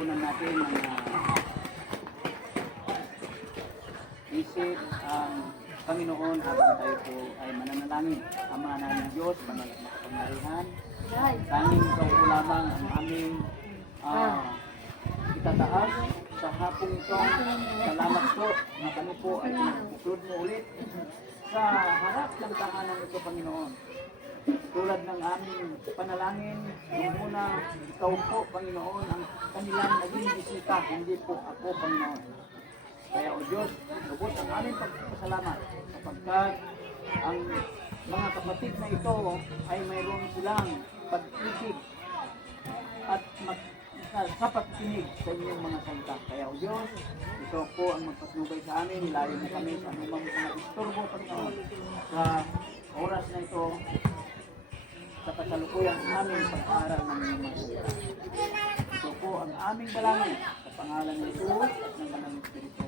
pagtuunan natin ng isip ang Panginoon habang tayo po ay mananalangin. Ama namin Diyos, banal at makapangyarihan, tanging ikaw po lamang ang aming itataas sa hapong ito. Salamat po na kami po ay inuklod mo ulit sa harap ng tahanan ito, Panginoon. Tulad ng aming panalangin, yung muna ikaw po, Panginoon, ang kanilang naging bisita, hindi po ako, Panginoon. Kaya o Diyos, lubos ang aming pagpapasalamat sapagkat ang mga kapatid na ito ay mayroon silang pag-ibig at sa pagkinig sa inyong mga salita. Kaya o Diyos, ito po ang magpatnubay sa amin, hilayo na kami sa anumang mga istorbo, Panginoon, sa oras na ito, sa kasalukuyang aming pag-aaral ng inyong mga salita. Ito po ang aming dalangin sa pangalan ni Jesus at ng Banal na Espiritu.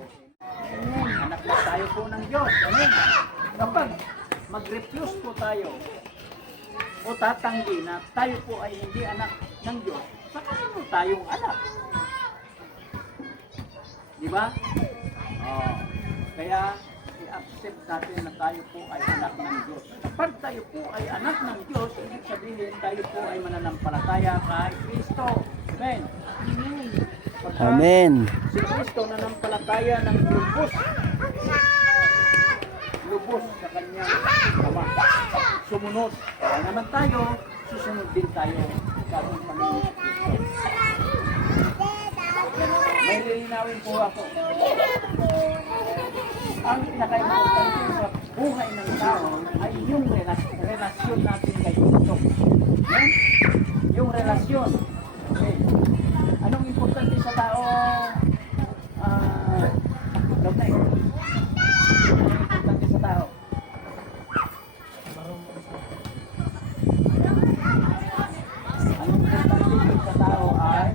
Anak na tayo po ng Diyos. Amen. Kapag mag-refuse po tayo o tatanggi na tayo po ay hindi anak ng Diyos, sa kanino tayong anak? Di ba? Kaya i-accept natin na tayo po ay anak ng Diyos. Kapag tayo po ay anak ng Diyos, ibig sabihin tayo po ay mananampalataya kay Kristo. Amen. Amen. Si Kristo nanampalataya ng lubos sa kanyang Ama. Sumunod. Kaya naman tayo, susunod din tayo sa ating Panginoon Kristo. May lilinawin po ako. Ang pinaka-importante sa buhay ng tao ay yung relasyon natin kay Kristo. Okay? Yung relasyon. Okay. Anong importante sa tao? Dokter. Anong importante sa tao? Anong importante sa tao ay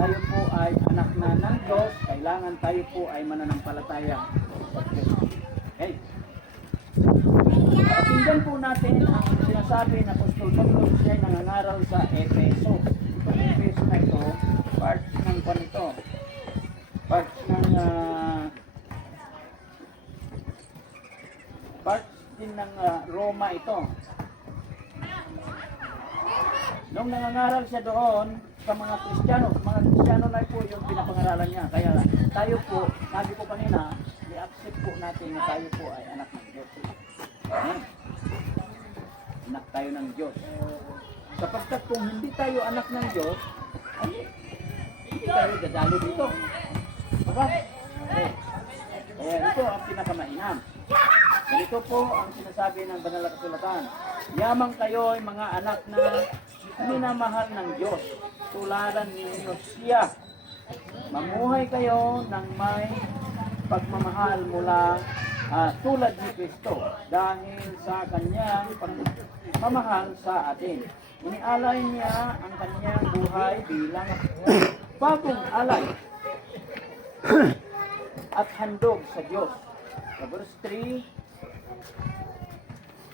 tayo po ay anak na ng Diyos, kailangan tayo po ay mananampalataya sa Diyos. Okay? Pakinggan po natin ang sinasabi na Apostol Pablo siya ay nangangaral sa Efeso. Itong Efeso na ito, part ng panito. Part din ng Roma ito. Nung nangangaral siya doon sa mga Kristiyano na po yung pinapangaralan niya. Kaya tayo po, sabi ko kanina, i-accept po natin na tayo po ay anak ng Diyos. Anak tayo ng Diyos. Sapagkat kung hindi tayo anak ng Diyos, hindi tayo dadalo dito. Okay? Kaya ito ang pinakamainam. Ganito po ang sinasabi ng Banal na Kasulatan. Yamang kayo ay mga anak na minamahal ng Diyos. Tularan ninyo siya. Mamuhay kayo ng may pagmamahal mula tulad ni Kristo dahil sa kanyang pagmamahal sa atin. Inialay niya ang kanyang buhay bilang bagong alay at handog sa Diyos. Sa verse 3,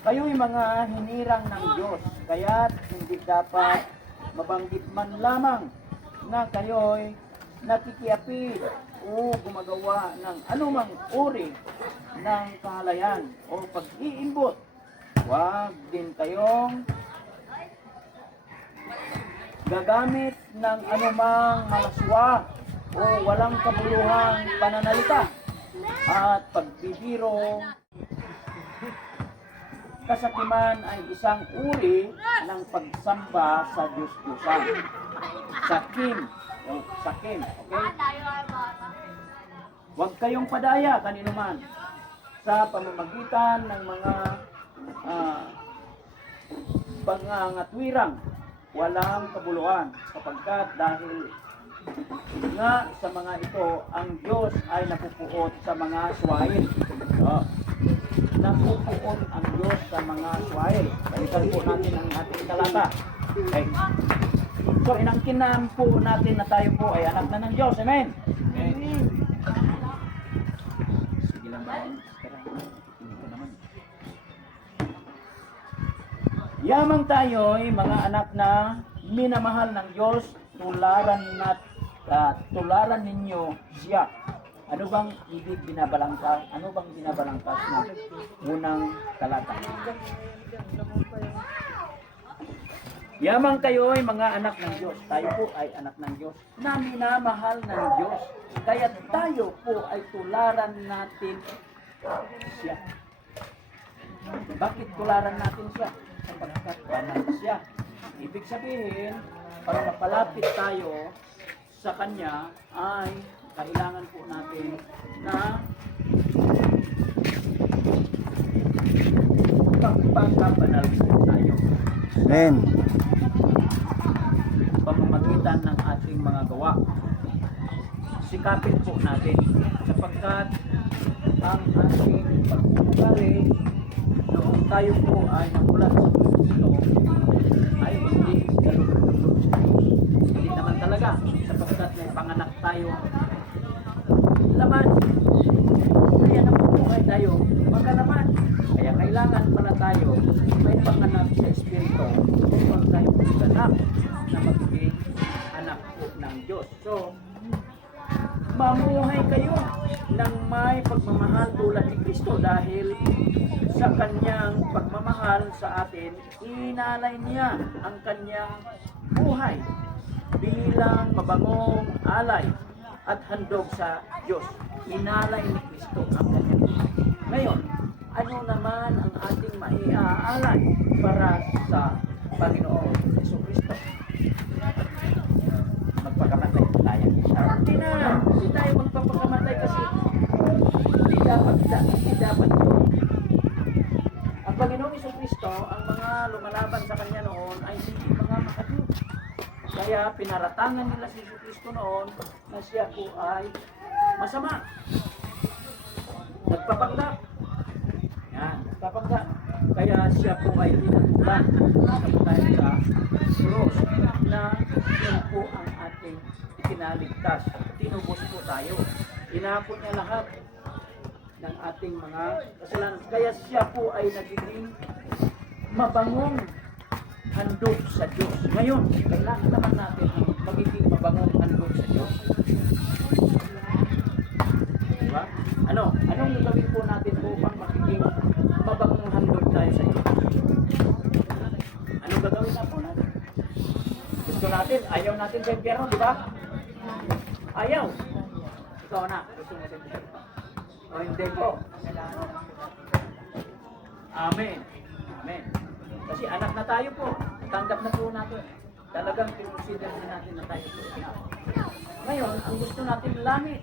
kayo'y mga hinirang ng Diyos, kaya't hindi dapat mabanggit man lamang na kayo'y nakikiapid o gumagawa ng anumang uri ng kahalayan o pag-iimbot. Huwag din kayong gagamit ng anumang malaswa o walang kabuluhang pananalita at pagbibiro. Kasakiman ay isang uri ng pagsamba sa Diyos-Diyosan. Sakim. Okay? Huwag kayong padaya kanino man sa pamamagitan ng mga pangangatwirang walang kabuluhan, sapagkat dahil nga sa mga ito ang Diyos ay napupuot sa mga suwail. Napupuot ang Diyos sa mga suwail. Balikan po natin ang ating talata. Okay. So inangkinan po natin na tayo po ay anak na ng Diyos. Amen? Amen. Sige lang ba? Hindi ko naman. Yamang tayo'y mga anak na minamahal ng Diyos, tularan ninyo siya. Ano bang ibig binabalangkas? Ano bang binabalangkas ng unang talata? Yamang kayo'y mga anak ng Diyos. Tayo po ay anak ng Diyos na minamahal ng Diyos. Kaya tayo po ay tularan natin siya. Bakit tularan natin siya? Sapagkat banal siya. Ibig sabihin, para mapalapit tayo sa Kanya ay kailangan po natin na pagpapabanal po tayo. Amen. Pamamagitan ng ating mga gawa. Sikapin po natin sapagkat ang ating pag-uugali noong tayo po ay namulat sa Kristo ay hindi galulog. Hindi naman talaga sapagkat may panganak tayo laman. Kaya nabubuhay tayo magkalaman. Kaya kailangan pala tayo may panganak sa Espiritu upang tayo ganap na magiging anak po ng Diyos. So, mamuhay kayo ng may pagmamahal tulad ni Kristo dahil sa kanyang pagmamahal sa atin, inalay niya ang kanyang buhay bilang mabangong alay at handog sa Diyos. Inalay ni Kristo ang kanyang buhay. Ngayon, ano naman ang ating maiaalay para sa Panginoon Jesucristo? Magpakamatay tayo. Hindi na. Hindi tayo magpapakamatay kasi hindi dapat yun. Ang Panginoon Jesucristo, ang mga lumalaban sa Kanya noon ay hindi mga makatid. Kaya pinaratangan nila si Jesucristo noon na siya po ay masama. Nagpapanggap. Yan, nagpapanggap. Kaya siya po ay pinatulan dahil sa cross na yun po ang ating ikinaligtas. Tinubos po tayo. Inapon niya lahat ng ating mga kasalanan. Kaya siya po ay nagiging mabangong handog sa Diyos. Ngayon, kailangan naman natin ang magiging mabangong handog sa Diyos. Diba? Anong gagawin po natin upang magiging mabangong handog tayo sa Diyos? Anong gagawin na po natin? Gusto natin, ayaw natin sa impyerno, di ba? Ayaw. Ikaw na, gusto mo sa impyerno. O hindi po. Amen. Amen. Kasi anak na tayo po. Tanggap na po natin. Talagang consider na natin na tayo po anak. Ngayon, ang gusto natin langit.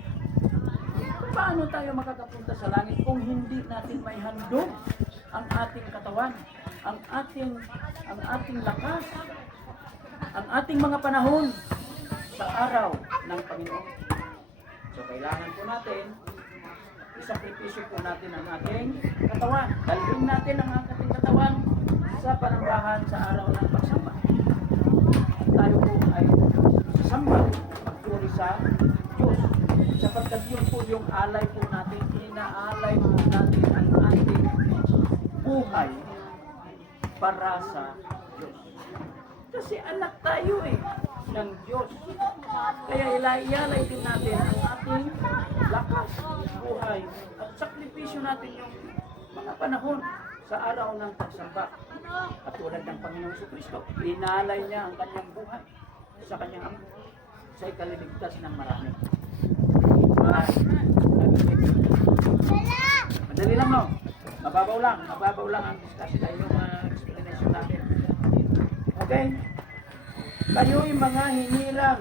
Paano tayo makakapunta sa langit kung hindi natin may handog ang ating katawan, ang ating lakas, ang ating mga panahon sa araw ng Panginoon. So kailangan po natin isakripisyo po natin ang ating katawan. Dalhin natin ang ating katawan sa panambahan sa araw ng pagsamba. Tayo po ay sasamba, magpuri sa Diyos. Sapagkat yun po yung alay po natin, inaalay po natin ang ating buhay para sa Diyos. Kasi anak tayo ng Diyos. Kaya ialay din natin ang ating lakas, buhay, at sakripisyo natin yung mga panahon sa araw ng pagsamba. Katulad ng Panginoon Jesucristo, inalay niya ang kanyang buhay sa kanyang amo sa ikaliligtas ng marami. Madali lang, no? Mababaw lang ang discussion tayo yung explanation natin. Okay? Kayo'y mga hinilang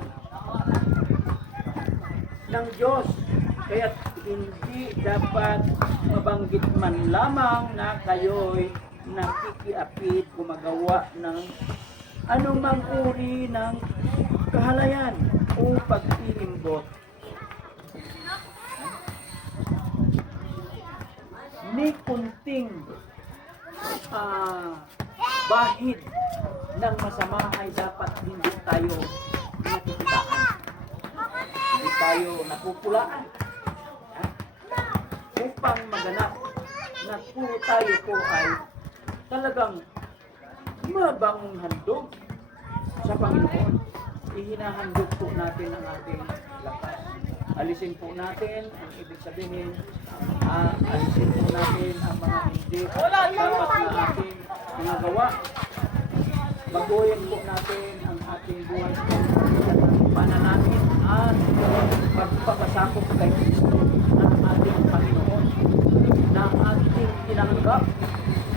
ng Diyos, kaya hindi dapat mabanggit man lamang na kayo'y nakikiapid gumagawa ng anumang uri ng kahalayan o pagtilimbot ni kunting bahid ng masama ay dapat hindi tayo nakikitaan, hindi tayo napupulaan upang maganap na tayo po ay talagang mabangong handog sa Panginoon. Ihinahandog po natin ang ating lakas. Alisin po natin ang ibig sabihin, alisin po natin ang mga hindi dapat na ating ginagawa. Baguhin po natin ang ating buhay sa panalangin at pagpapasakop kay Kristo ng ating Panginoon na ating tinanggap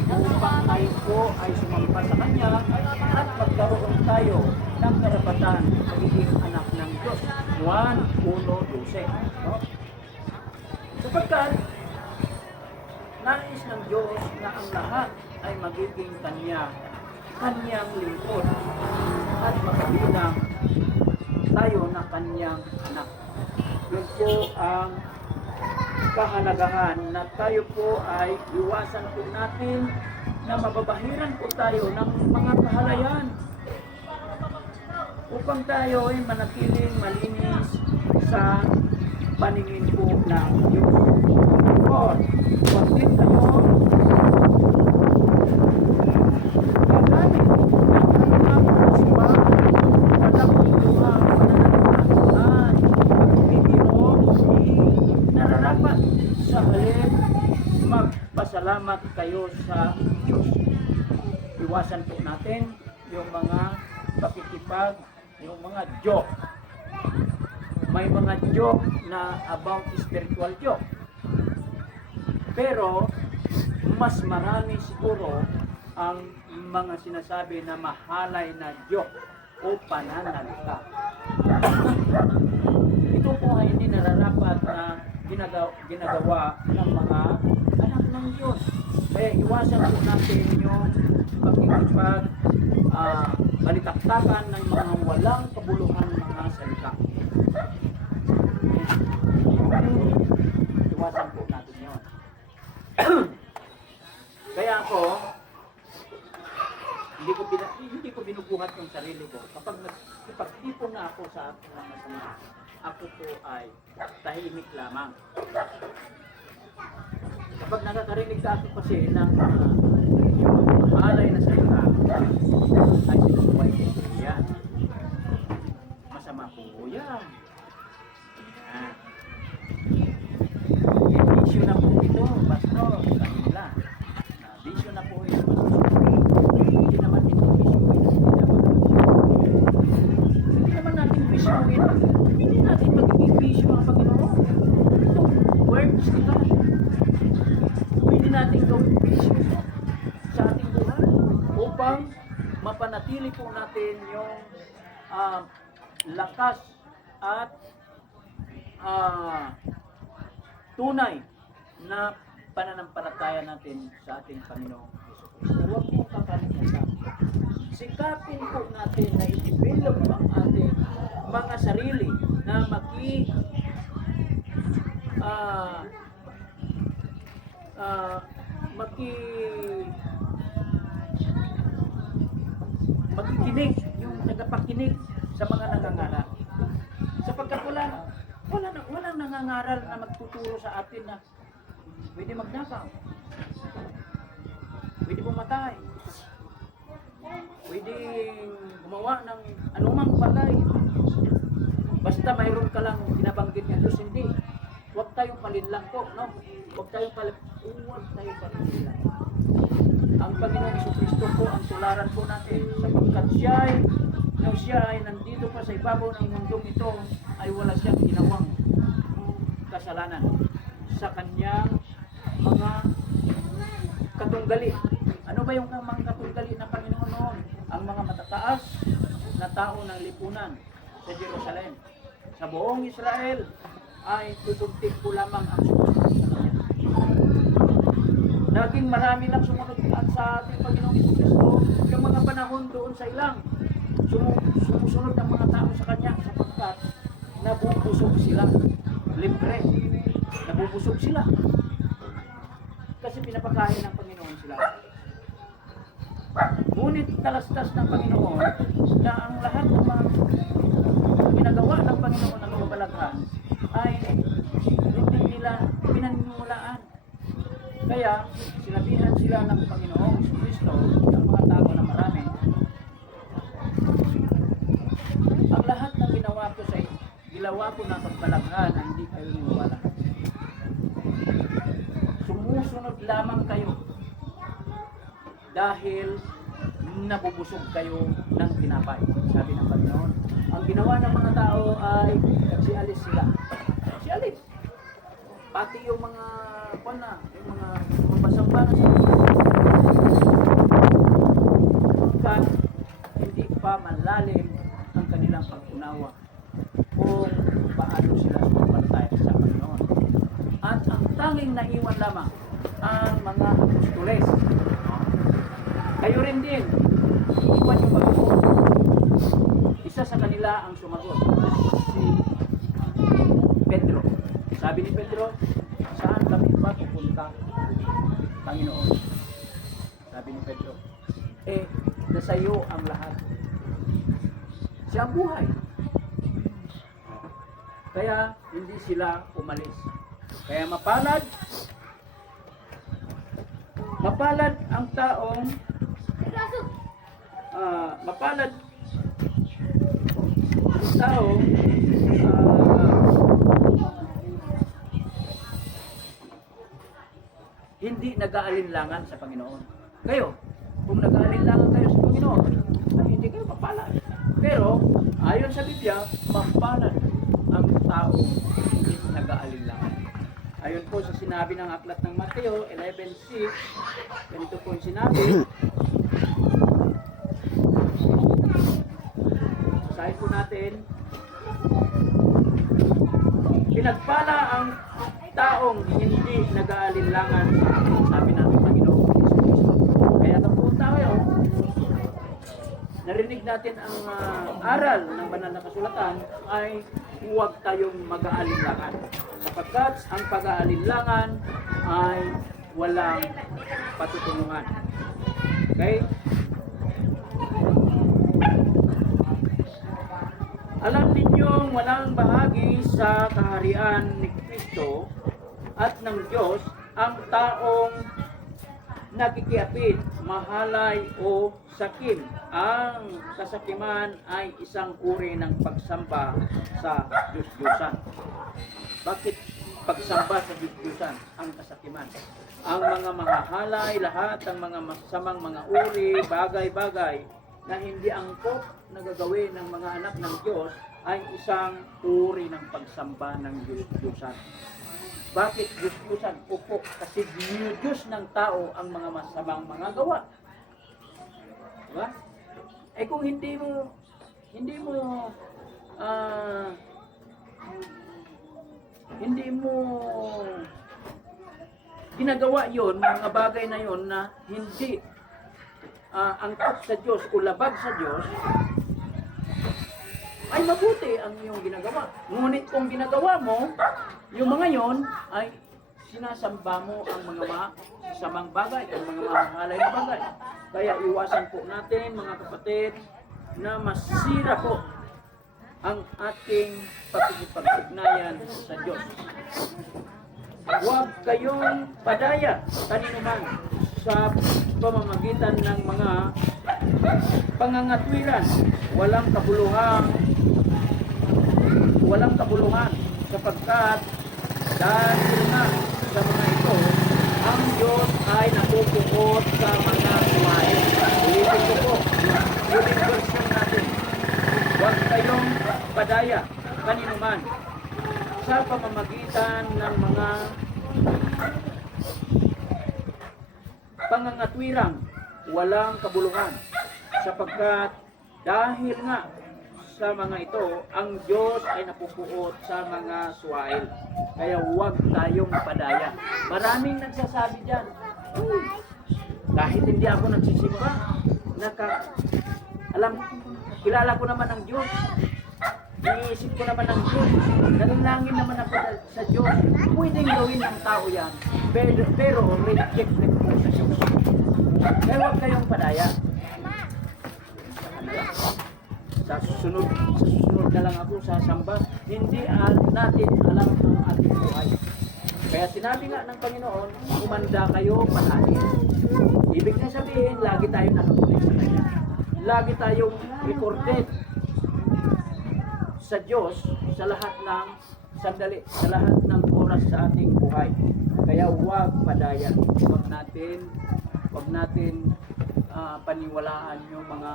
upang tayo po ay sumampa sa Kanya at magkaroon tayo ng karapatan pagiging anak ng Diyos. Juan 1:12. No? Sapagkat nais ng Diyos na ang lahat ay magiging Kanyang lingkod at makabilang tayo ng Kanyang anak. Yun po ang kahalagahan na tayo po ay iwasan po natin na mababahiran po tayo ng mga kahalayan upang tayo ay manatiling malinis sa paningin po ng Diyos. Lord, pagkit tayo gagamit ng kanyang kasipahan sa dakutuhang pananalitaan pagkikirong nararapat sa halip magpasalamat kayo sa Diyos. Iwasan po natin yung mga pakikipag, yung mga joke. May mga joke na about spiritual joke. Pero mas marami siguro ang mga sinasabi na mahalay na joke o pananalita. Ito po ay hindi nararapat na ginagawa ng mga anak ng Diyos. Kaya iwasan po natin yung pakikipag balitaktakan ng mga walang kabuluhan mga salita. Iwasan po natin yun. Kaya ako, hindi ko binubuhat yung sarili ko. Kapag nagtipon na ako sa aking mga masama, ako po ay tahimik lamang. Kapag nakakarinig ka ako kasi ng mahalay na salita, ay sinubuhay ko po yan. Masama po yan. Bisyo na po ito, pastor, sa kanila. Bisyo na po ito. Hindi naman ito bisyoin. Hindi naman natin bisyoin. Hindi natin magiging bisyo ang Panginoon. Ito, words nila. Pwede natin gawin bisyo sa ating buhay upang mapanatili po natin yung lakas at tunay na pananampalataya natin sa ating Panginoong Hesus Kristo. Huwag mong kakalimutan. Sikapin po natin na i-develop ang ating mga sarili na makikinig, yung tagapakinig sa mga nangangaral. Sapagkat walang nangangaral na magtuturo sa atin na pwede magnakaw, pwede pumatay, pwede gumawa ng anumang bagay. Basta mayroon ka lang binabanggit ng Diyos, hindi. Huwag tayong palinlang po, no? Huwag tayong palinlang. Ang Panginoong Jesucristo po ang tularan po natin sapagkat siya ay nandito pa sa ibabaw ng mundong ito ay wala siyang ginawang kasalanan sa kanyang mga katunggali. Ano ba yung mga katunggali ng Panginoon noon? Ang mga matataas na tao ng lipunan sa Jerusalem. Sa buong Israel ay tutuntig po lamang ang sumunod sa kanya. Naging marami lang sumunod at sa ating Panginoong Jesucristo yung mga panahon doon sa ilang sumusunod ang mga tao sa kanya sapagkat nabubusog sila. Libre. Nabubusog sila. Kasi pinapakain ng Panginoon sila. Ngunit talastas ng Panginoon na ang lahat ng mga ginagawa ng Panginoon na kababalaghan ay hindi nila pinanimulaan. Kaya sinabihan sila ng Panginoong Kristo, ang mga tao na marami, ang lahat ng ginawa ko sa inyo, ginawa ko na pagbalaghan na hindi kayo niwala. Sumusunod lamang kayo dahil nabubusog kayo ng tinapay, sabi ng Panginoon. Ang ginawa ng mga tao ay nagsialis sila. Nagsialis. Pati yung mga yung mga mabasamba na sila. Hanggang hindi pa malalim ang kanilang pag-unawa kung paano sila sumabatay sa Panginoon. At ang tanging naiwan lamang ang mga apostoles. Kayo rin din, iiwan yung mag-uot. Isa sa kanila ang sumagot, si Pedro. Sabi ni Pedro, saan kami ba pupunta, Panginoon? Sabi ni Pedro, nasa iyo ang lahat. Siya ang buhay. Kaya hindi sila umalis. Kaya mapalad ang taong mapalad ang taong hindi nag-aalinlangan sa Panginoon. Kayo, kung nag-aalinlangan kayo sa Panginoon, ay hindi kayo mapalad. Pero, ayon sa Biblia, mapalad ang taong hindi nag-aalinlangan. Ayon po sa sinabi ng aklat ng Mateo 11:6, ganito po yung sinabi. Basahin po natin. Pinagpala ang taong hindi nag-aalinlangan, sabi natin Panginoon Kristo. Kaya kung tayo, narinig natin ang aral ng banal na kasulatan, ay huwag tayong mag-aalinlangan. Sapagkat ang pag-aalinlangan ay walang patutunguhan. Okay? Alam ninyong walang bahagi sa kaharian ni Kristo at ng Diyos ang taong nakikiapid, mahalay o sakim. Ang kasakiman ay isang uri ng pagsamba sa Diyos-Diyosan. Bakit pagsamba sa Diyos-Diyosan ang kasakiman? Ang mga mahahalay, lahat ng mga masamang mga uri, bagay-bagay na hindi angkop na gagawin ng mga anak ng Diyos ay isang uri ng pagsamba ng Diyos-Diyosan. Bakit Diyos-Diyosan? Upo, kasi Diyos ng tao ang mga masamang mga gawa. Diba? Kung hindi mo ginagawa yon, mga bagay na yon na hindi angkop sa Diyos o labag sa Diyos, ay mabuti ang iyong ginagawa. Ngunit kung ginagawa mo, yung mga yon ay sinasamba mo ang mga masamang bagay, ang mga mahahalay na bagay. Kaya iwasan po natin, mga kapatid, na masira po ang ating pagkikipag-ugnayan sa Diyos. Huwag kayong padaya kaninuman sa pamamagitan ng mga pangangatwiran, walang kabuluhan, sapagkat dahil nga sa mga ito, ang Diyos ay napupuot sa mga suwain. Ulitin ko po, ulit version natin. Huwag kayong padaya kaninuman sa pamamagitan ng mga pangangatwirang walang kabuluhan, sapagkat dahil nga sa mga ito, ang Diyos ay napupuot sa mga suwail. Kaya huwag tayong padaya. Maraming nagsasabi dyan, kahit hindi ako nagsisimba, kilala ko naman ang Diyos. Iniisip ko naman ang Diyos. Nanalangin naman ako sa Diyos. Pwedeng gawin ng tao yan, pero reject po sa Diyos. Kaya huwag kayong padaya. Sa susunod na lang ako sasamba. Hindi natin alam ang ating buhay. Kaya sinabi nga ng Panginoon, kumanda kayo palagi. Ibig na sabihin, lagi tayong nakakulit sa Kanya. Lagi tayong recorded sa Diyos sa lahat ng sandali, sa lahat ng oras sa ating buhay. Kaya huwag padaya. Huwag natin paniwalaan yung mga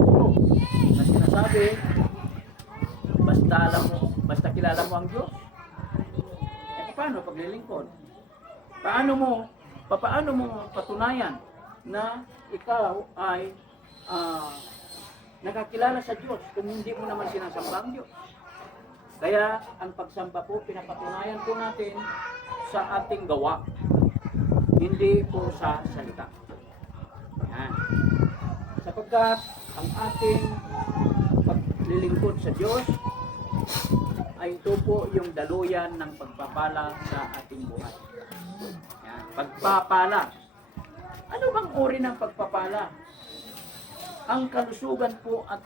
puro na sinasabi, basta kilala mo ang Diyos. Paano paglilingkod? Paano mo patunayan na ikaw ay nakakilala sa Diyos kung hindi mo naman sinasamba ang Diyos? Kaya ang pagsamba po, pinapatunayan po natin sa ating gawa, hindi po sa salita. Yan. Sapagkat ang ating paglilingkod sa Diyos ay ito po yung daluyan ng pagpapala sa ating buhay. Yan. Pagpapala. Ano bang uri ng pagpapala? Ang kalusugan po at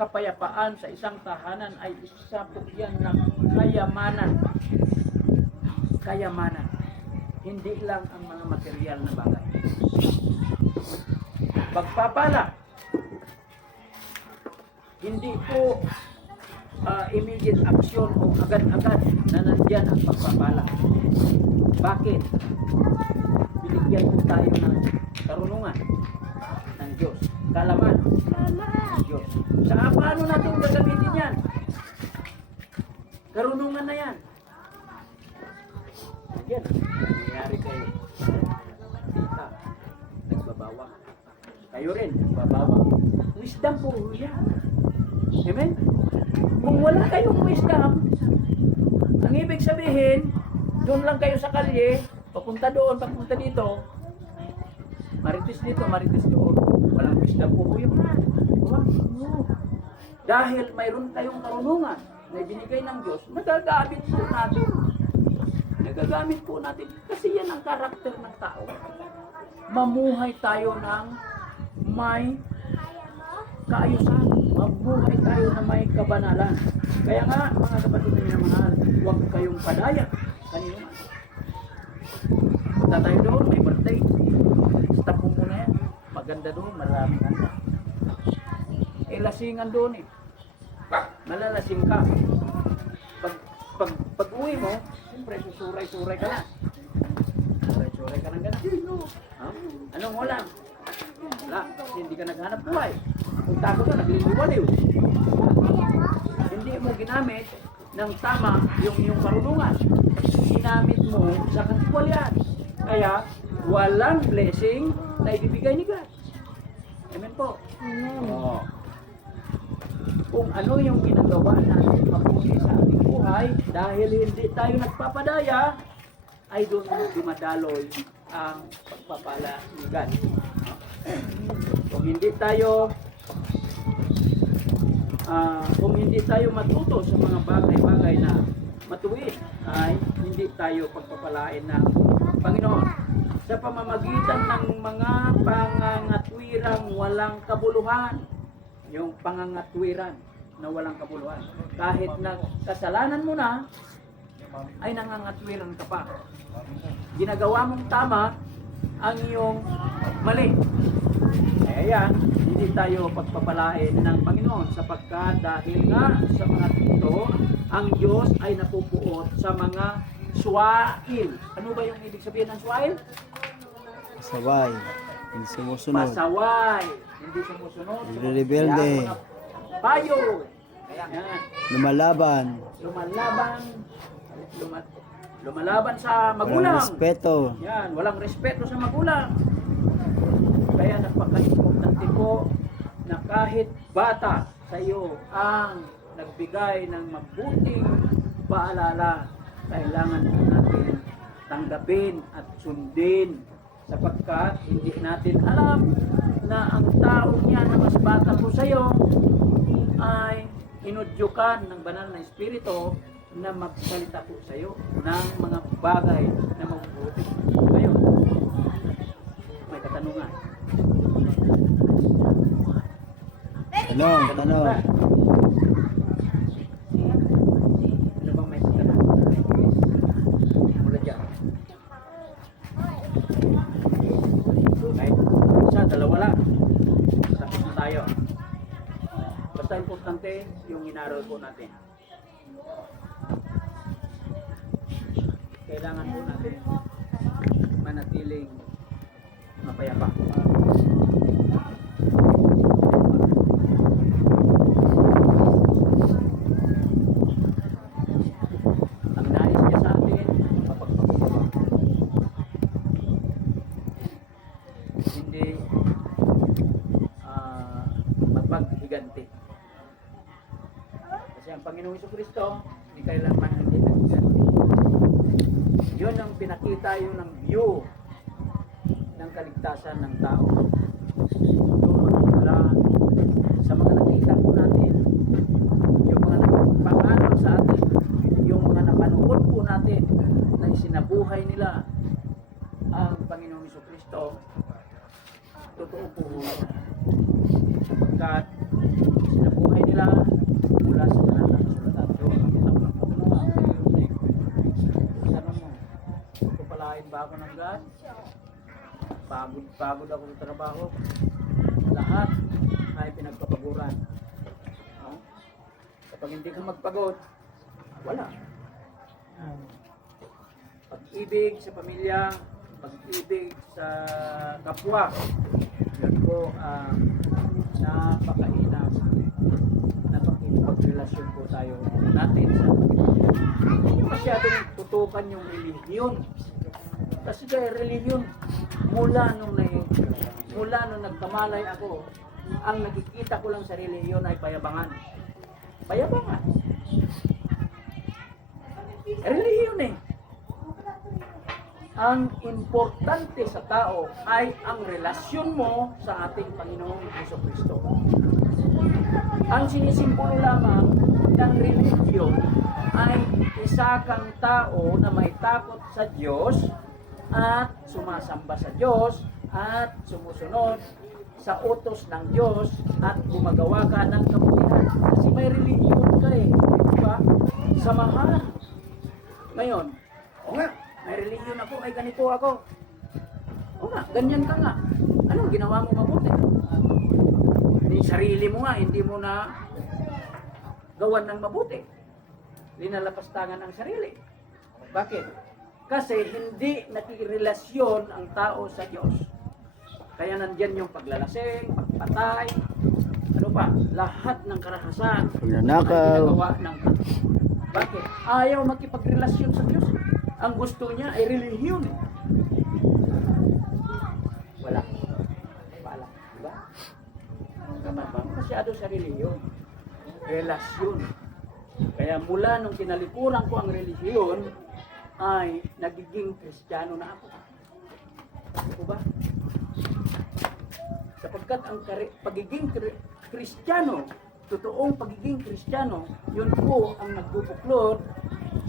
kapayapaan sa isang tahanan ay isa po yan ng kayamanan. Kayamanan. Hindi lang ang mga material na bagay. Pagpapala. Hindi po immediate action o agad-agad na nandyan ang pagpapala. Bakit? Binigyan po tayo ng karunungan ng Diyos. Kalaman ng Diyos. Paano natin gagamitin yan? Karunungan na yan. Yan. Nangyayari kayo. Tita, nagbabawang. Kayo rin, nagbabawang. Wisdom po yan. Amen? Kung wala kayong wisdom, ang ibig sabihin, doon lang kayo sa kalye, papunta doon, papunta dito, marites dito, marites doon. Walang wisdom po yung dahil mayroon kayong karunungan na ibinigay ng Diyos, nagagamit po natin. Nagagamit po natin. Kasi yan ang karakter ng tao. Mamuhay tayo ng may kaayusan. Mabuhay tayo na may kabanalan. Kaya nga, mga kapatid na minamahal, huwag kayong padaya. Kanino man. Punta tayo doon, may birthday. Stop mo muna yan. Maganda doon, maraming handa. Lasingan doon eh. Malalasing ka. Pag uwi mo, siyempre susuray-suray ka na. Suray-suray ka ng gano'n. Anong ulam? Wala, kasi hindi ka naghanap buhay. Kung tago ka, nagliliwaliw. Hindi mo ginamit ng tama yung karunungan. Ginamit mo sa katiwalian. Kaya, walang blessing na ibibigay ni God. Amen po. Amen. Oh. Kung ano yung ginagawa natin mabuti sa ating buhay, dahil hindi tayo nagpapadaya, ay doon dumadaloy ang pagpapala ni God. Kung hindi tayo matuto sa mga bagay-bagay na matuwid, ay hindi tayo pagpapalain ng Panginoon. Sa pamamagitan ng mga pangangatwirang walang kabuluhan, yung pangangatwiran na walang kabuluhan. Kahit na kasalanan mo na, ay nangangatwiran ka pa. Ginagawa mong tama ang iyong mali. Kaya yan, hindi tayo pagpapalain ng Panginoon sapagkat dahil nga sa mga ito, ang Diyos ay napupuot sa mga swail. Ano ba yung ibig sabihin ng swail? Pasaway. Hindi sumusunod. Pasaway. Hindi sumusunod. Rebelde. Payo. Yan. Lumalaban sa magulang. Walang respeto. Yan, walang respeto sa magulang. Kaya napaka-importante po na kahit bata sa iyo ang nagbigay ng mabuting paalala, kailangan natin tanggapin at sundin sapagkat hindi natin alam na ang taong yan na mas bata po sa iyo ay inudyukan ng banal na espiritu na magsalita po sa iyo ng mga bagay na mabubuti. Ngayon, may katanungan. Tanong. Ano bang may katanungan? Kahit isa, dalawa lang. Tapos na tayo. Basta importante yung inaral po natin. Kailangan po natin manatiling mapayapa. Ang nais niya sa atin, mapagpapagawa. Hindi magpaghiganti. Kasi ang Panginoong Jesucristo, hindi kailanman hindi naghiganti. Yun ang pinakita, yun ang view ng kaligtasan ng tao. Yung mga sa mga nakita po natin, yung mga nagpangano sa atin, yung mga napanood po natin na sinabuhay nila ang Panginoong Jesucristo, totoo po sapagkat sinabuhay nila mula sa banal na kasulatan. So, makita ko lang po tanong mo, pagpapalain ba ako ng God? Pagod ako sa trabaho. Lahat ay pinagpapaguran. No? Kapag hindi ka magpagod, wala. Pag-ibig sa pamilya, pag-ibig sa kapwa, yan po ang napakainam na pag-relasyon po tayo natin sa Panginoon. Hindi masyadong tutukan yung relihiyon. Kasi kaya relihiyon, mula nung nagkamalay ako, ang nakikita ko lang sa relihiyon ay payabangan. Payabangan. Relihiyon eh. Ang importante sa tao ay ang relasyon mo sa ating Panginoong Jesucristo. Ang sinisimbolo lamang ng relihiyon ay isa kang tao na may takot sa Diyos at sumasamba sa Diyos at sumusunod sa utos ng Diyos at gumagawa ka ng kabutihan. Kasi may relihiyon ka eh. Diba? Samahan. Ngayon, o nga, may relihiyon ako, may ganito ako. O nga, ganyan ka nga. Anong ginawa mo mabuti? Yung sarili mo nga, hindi mo na gawan ng mabuti. Linalapastangan ang sarili. Bakit? Kasi hindi nakirelasyon ang tao sa Diyos. Kaya nandyan yung paglalasing, pagpatay, ano pa, lahat ng karahasan Pagnanakaw. ng bakit? Ayaw makipagrelasyon sa Diyos. Ang gusto niya ay relihiyon. Wala. Wala. Diba? Kapag masyado sa relihiyon. Relasyon. Kaya mula nung kinalikuran ko ang relihiyon, ay nagiging Kristiyano na ako. Ano ba? Sapagkat ang pagiging Kristiyano, totoong pagiging Kristiyano, yun po ang nagbubuklod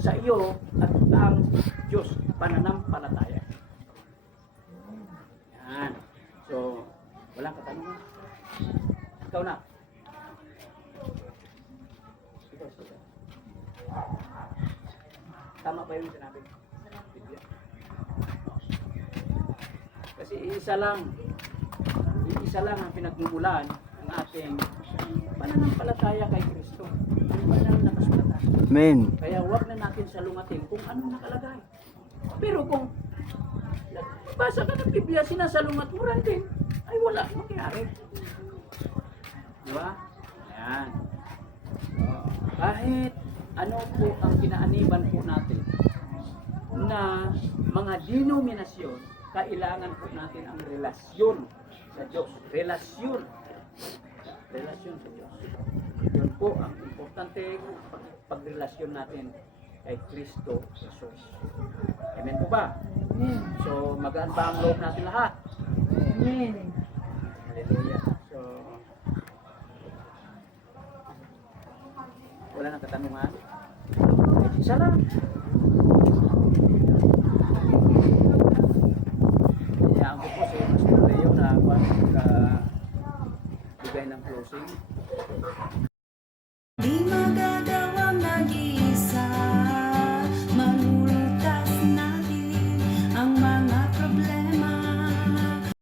sa iyo at ang Diyos, pananampalataya. Yan. So, walang katanungan. Ikaw na. Tama ba yung sinabi? Biblia. Kasi isa lang ang pinagmumulan ng ating pananampalataya kay Kristo. Ang banal na kasulatan. Amen. Kaya huwag na natin salungatin kung anong nakalagay. Pero kung basa ka ng Biblia, sinasalungat mo rin din, ay wala mangyari. Di ba? Ayan. Kahit ano po ang kinaaniban po natin na mga denominasyon, kailangan po natin ang relasyon sa Diyos. Relasyon sa Diyos. Yun po ang importante pagrelasyon natin kay Kristo Jesus. Amen po ba? Amen. So, magaan ba ang loob natin lahat? Amen. Hallelujah. So, wala nang katanungan? Isa lang. Kaya ako po si Pastor Leo na bigay ng closing.